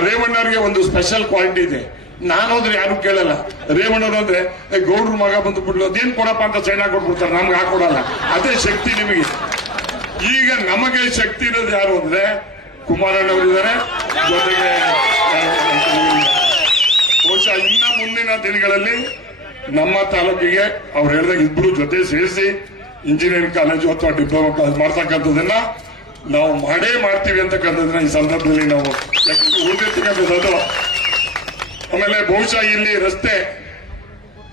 ರೇವಣ್ಣವ್ರಿಗೆ ಒಂದು special quality ಇದೆ. ನಾನು ಹೋದ್ರೆ ಯಾರು ಕೇಳಲ್ಲ. ರೇವಣ್ಣವ್ರು ಅಂದ್ರೆ "ಏ, ಗೌಡ್ರ ಮಗ ಬಂದು ಬಿಡ್ಲು. ಅದೇನ್ ಕೊಡಪ್ಪ ಅಂತ ಸೈನ್ ಕೊಟ್ಬಿಡ್ತಾರೆ. ನಮ್ಗೆ ಹಾಕೊಡಲ್ಲ ಅದೇ ಶಕ್ತಿ ನಿಮಗೆ. ಈಗ ನಮಗೆ ಶಕ್ತಿ ಇರೋದು ಯಾರು ಅಂದ್ರೆ ಕುಮಾರಣ್ಣವರಿದ್ದಾರೆ ಜೊತೆಗೆ ಬಹುಶಃ ಇನ್ನ ಮುಂದಿನ ದಿನಗಳಲ್ಲಿ ನಮ್ಮ ತಾಲೂಕಿಗೆ ಅವ್ರು ಹೇಳಿದಾಗ ಇಬ್ರು ಜೊತೆ ಸೇರಿಸಿ ಇಂಜಿನಿಯರಿಂಗ್ ಕಾಲೇಜು ಅಥವಾ ಡಿಪ್ಲೊಮಾ ಕಾಲೇಜ್ ಮಾಡ್ತಕ್ಕಂಥದ್ದನ್ನ ನಾವು ಮಾಡೇ ಮಾಡ್ತೀವಿ ಅಂತಕ್ಕಂಥದ್ದನ್ನ ಈ ಸಂದರ್ಭದಲ್ಲಿ ನಾವು ಉಳಿದಿರ್ತಕ್ಕಂಥದ್ದು ಆಮೇಲೆ ಬಹುಶಃ ಇಲ್ಲಿ ರಸ್ತೆ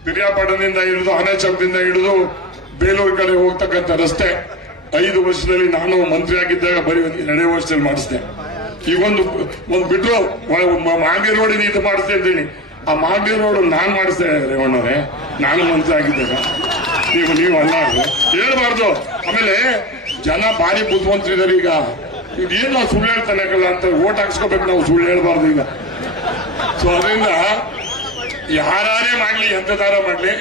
ಬಿರಿಯಾಪಾಡದಿಂದ ಹಿಡಿದು ಆನೆ ಹಿಡಿದು ಬೇಲೂರು ಕಡೆ ಹೋಗ್ತಕ್ಕಂಥ ರಸ್ತೆ ಐದು ವರ್ಷದಲ್ಲಿ ನಾನು ಮಂತ್ರಿ ಆಗಿದ್ದಾಗ ಬರೀ ಎರಡೇ ವರ್ಷದಲ್ಲಿ ಮಾಡಿಸಿದೆ. ಈಗ ಒಂದು ಒಂದು ಬಿಟ್ರು ಮಾಂಗಿ ರೋಡಿನ ಇದು ಮಾಡಿಸ್ತಾ ಇದ್ದೀನಿ. ಆ ಮಾಂಗಿ ರೋಡ್ ನಾನ್ ಮಾಡಿಸ್ದೆ ರೇವಣ್ಣವ್ರೆ. ನಾನು ಮಂತ್ರಿ ಆಗಿದ್ದಾಗ ನೀವು ನೀವು ಅಲ್ಲ. ಹೇಳ್ಬಾರ್ದು. ಆಮೇಲೆ ಜನ ಭಾರಿ ಬುದ್ಧಿವಂತರಿದ್ದಾರೆ ಈಗ. ಇದೇನು ಸುಳ್ಳು ಹೇಳ್ತಾನೆ ಅಂತ ಓಟ್ ಹಾಕ್ಸ್ಕೋಬೇಕು ನಾವು ಸುಳ್ಳು ಹೇಳ್ಬಾರ್ದು ಈಗ. ಸೊ ಅದರಿಂದ ಯಾರೇ ಮಾಡ್ಲಿ ಎಂತದಾರ ಮಾಡ್ಲಿ,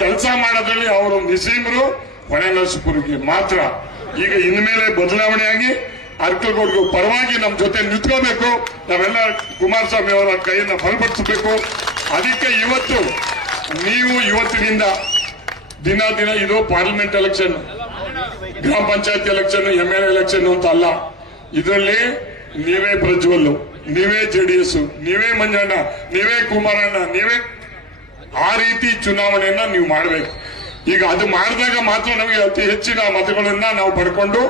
ಕೆಲಸ ಮಾಡೋದ್ರಲ್ಲಿ ಅವರು ನಿಸೀಮರು ಹೊಣೆನರಸೀಪುರಕ್ಕೆ ಮಾತ್ರ. ಈಗ ಇನ್ಮೇಲೆ ಬದಲಾವಣೆ ಬದಲಾವಣೆಯಾಗಿ ಅರ್ಕಲ್ಗೋಡ್ಗೂ ಪರವಾಗಿ ನಮ್ಮ ಜೊತೆ ನಿಂತ್ಕೋಬೇಕು. ನಾವೆಲ್ಲ ಕುಮಾರಸ್ವಾಮಿ ಅವರ ಕೈಯನ್ನ ಬಲಪಡಿಸಬೇಕು. ಅದಕ್ಕೆ ಇವತ್ತು ನೀವು ಇವತ್ತಿನಿಂದ ದಿನ ದಿನ ಇದು ಪಾರ್ಲಿಮೆಂಟ್ ಎಲೆಕ್ಷನ್ ಗ್ರಾಮ panchayat election M L election ಅಂತ ಅಲ್ಲ. ಇದರಲ್ಲಿ ನೀವೇ ಪ್ರಜ್ವಲ್ ನೀವೇ ಜೆಡಿಎಸ್ ನೀವೇ ಮಂಜಣ್ಣ, ನೀವೇ ಕುಮಾರಣ್ಣ, ನೀವೇ ಆ ರೀತಿ ಚುನಾವಣೆಯನ್ನ ನೀವು ಮಾಡಬೇಕು. ಈಗ ಅದು ಮಾಡಿದಾಗ ಮಾತ್ರ ನಮಗೆ ಅತಿ ಹೆಚ್ಚಿನ ಮತಗಳನ್ನ ನಾವು ಪಡ್ಕೊಂಡು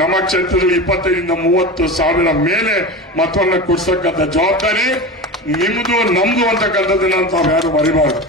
ನಮ್ಮ ಕ್ಷೇತ್ರದಲ್ಲಿ ಇಪ್ಪತ್ತೈದರಿಂದ ಮೂವತ್ತು ಸಾವಿರ ಮೇಲೆ ಮತವನ್ನ ಕೊಡ್ಸಕ್ಕಂಥ ಜವಾಬ್ದಾರಿ ನಿಮ್ದು, ನಮ್ದು ಅಂತಕ್ಕಂಥದ್ದನ್ನ ತಾವು ಯಾರು ಮರಿಬಾರ್ದು.